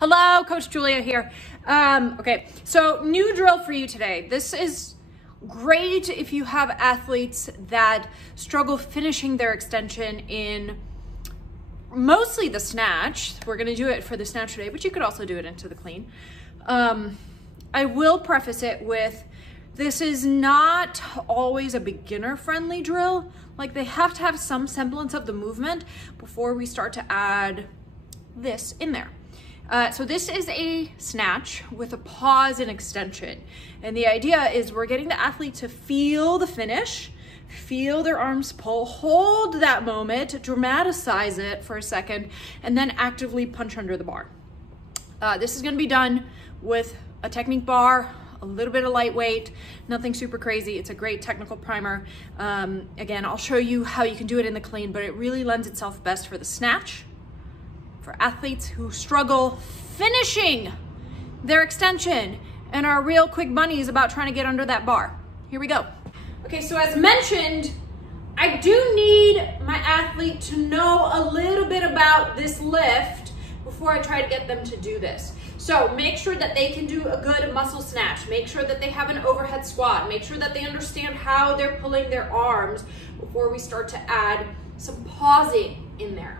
Hello, Coach Julia here. Okay, so new drill for you today. This is great if you have athletes that struggle finishing their extension in mostly the snatch. We're gonna do it for the snatch today, but you could also do it into the clean. I will preface it with, this is not always a beginner-friendly drill. Like, they have to have some semblance of the movement before we start to add this in there. So this is a snatch with a pause and extension. And the idea is we're getting the athlete to feel the finish, feel their arms pull, hold that moment, dramatize it for a second, and then actively punch under the bar. This is gonna be done with a technique bar, a little bit of lightweight, nothing super crazy. It's a great technical primer. Again, I'll show you how you can do it in the clean, but it really lends itself best for the snatch, for athletes who struggle finishing their extension and are real quick bunnies about trying to get under that bar. Here we go. Okay, so as mentioned, I do need my athlete to know a little bit about this lift before I try to get them to do this. So make sure that they can do a good muscle snatch. Make sure that they have an overhead squat. Make sure that they understand how they're pulling their arms before we start to add some pausing in there.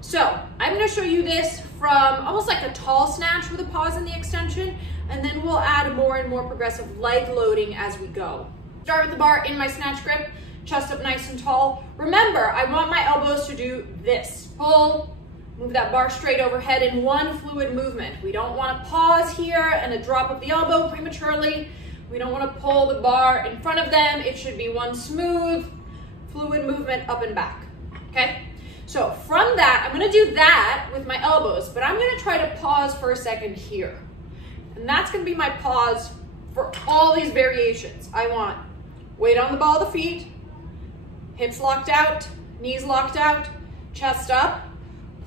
So I'm gonna show you this from almost like a tall snatch with a pause in the extension, and then we'll add more and more progressive leg loading as we go. Start with the bar in my snatch grip, chest up nice and tall. Remember, I want my elbows to do this. Pull, move that bar straight overhead in one fluid movement. We don't want to pause here and a drop of the elbow prematurely. We don't want to pull the bar in front of them. It should be one smooth, fluid movement up and back, okay? So from that, I'm gonna do that with my elbows, but I'm gonna try to pause for a second here. And that's gonna be my pause for all these variations. I want weight on the ball of the feet, hips locked out, knees locked out, chest up,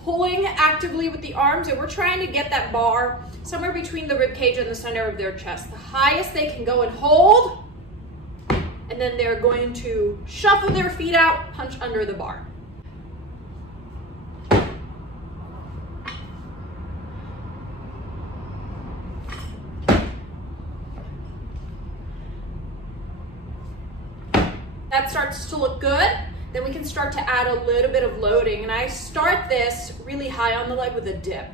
pulling actively with the arms, and we're trying to get that bar somewhere between the rib cage and the center of their chest. The highest they can go and hold, and then they're going to shuffle their feet out, punch under the bar. That starts to look good. Then we can start to add a little bit of loading. And I start this really high on the leg with a dip.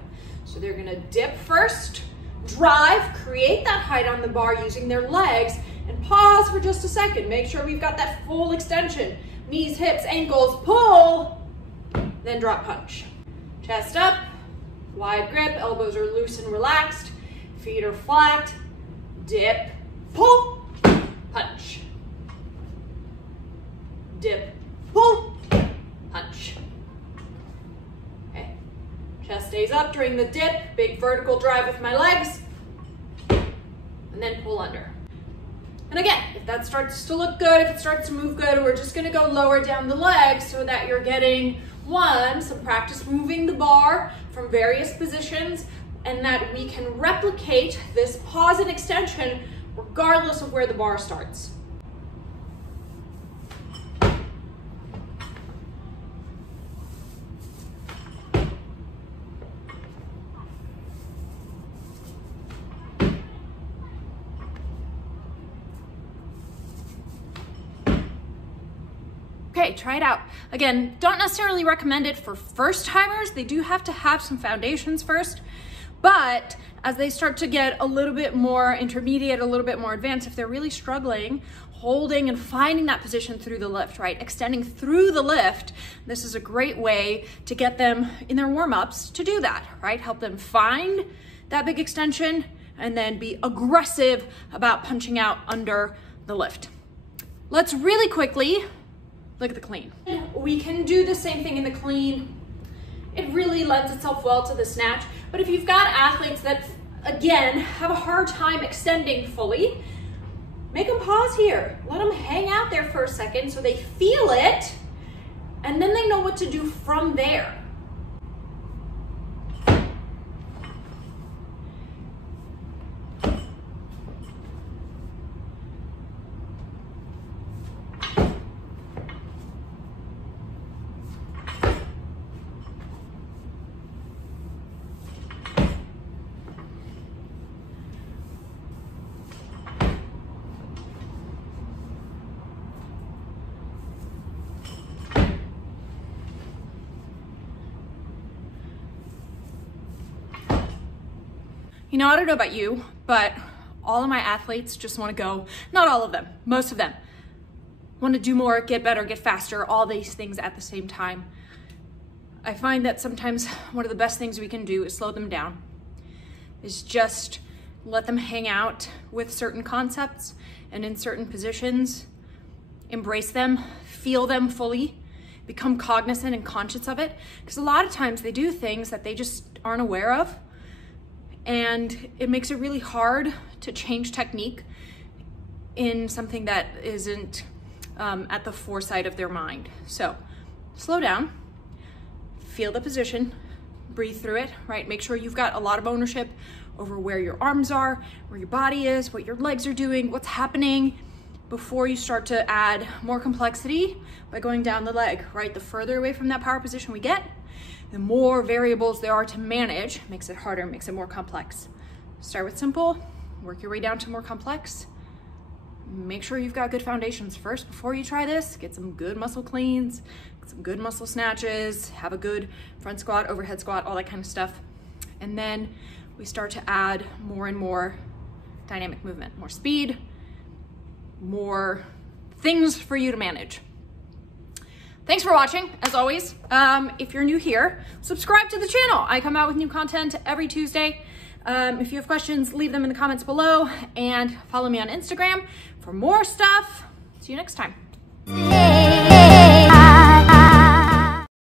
So they're gonna dip first, drive, create that height on the bar using their legs, and pause for just a second. Make sure we've got that full extension. Knees, hips, ankles, pull, then drop punch. Chest up, wide grip, elbows are loose and relaxed, feet are flat, dip, pull, punch. Dip, pull, punch. Okay, chest stays up during the dip, big vertical drive with my legs, and then pull under. And again, if that starts to look good, if it starts to move good, we're just gonna go lower down the legs so that you're getting, one, some practice moving the bar from various positions, and that we can replicate this pause and extension regardless of where the bar starts. Okay, try it out. Again, don't necessarily recommend it for first timers. They do have to have some foundations first, but as they start to get a little bit more intermediate, a little bit more advanced, if they're really struggling, holding and finding that position through the lift, right? Extending through the lift, this is a great way to get them in their warm-ups to do that, right? Help them find that big extension and then be aggressive about punching out under the lift. Let's really quickly look at the clean. We can do the same thing in the clean. It really lends itself well to the snatch. But if you've got athletes that, again, have a hard time extending fully, make them pause here. Let them hang out there for a second so they feel it, and then they know what to do from there. You know, I don't know about you, but all of my athletes just want to go, not all of them, most of them, want to do more, get better, get faster, all these things at the same time. I find that sometimes one of the best things we can do is slow them down, is just let them hang out with certain concepts and in certain positions, embrace them, feel them fully, become cognizant and conscious of it. Because a lot of times they do things that they just aren't aware of, and it makes it really hard to change technique in something that isn't at the foresight of their mind. So slow down, feel the position, breathe through it, right? Make sure you've got a lot of ownership over where your arms are, where your body is, what your legs are doing, what's happening, before you start to add more complexity by going down the leg, right? The further away from that power position we get, the more variables there are to manage. Makes it harder, makes it more complex. Start with simple, work your way down to more complex. Make sure you've got good foundations first before you try this. Get some good muscle cleans, get some good muscle snatches, have a good front squat, overhead squat, all that kind of stuff. And then we start to add more and more dynamic movement, more speed, more things for you to manage. Thanks for watching, as always. If you're new here, subscribe to the channel. I come out with new content every Tuesday. If you have questions, leave them in the comments below, and follow me on Instagram for more stuff. See you next time.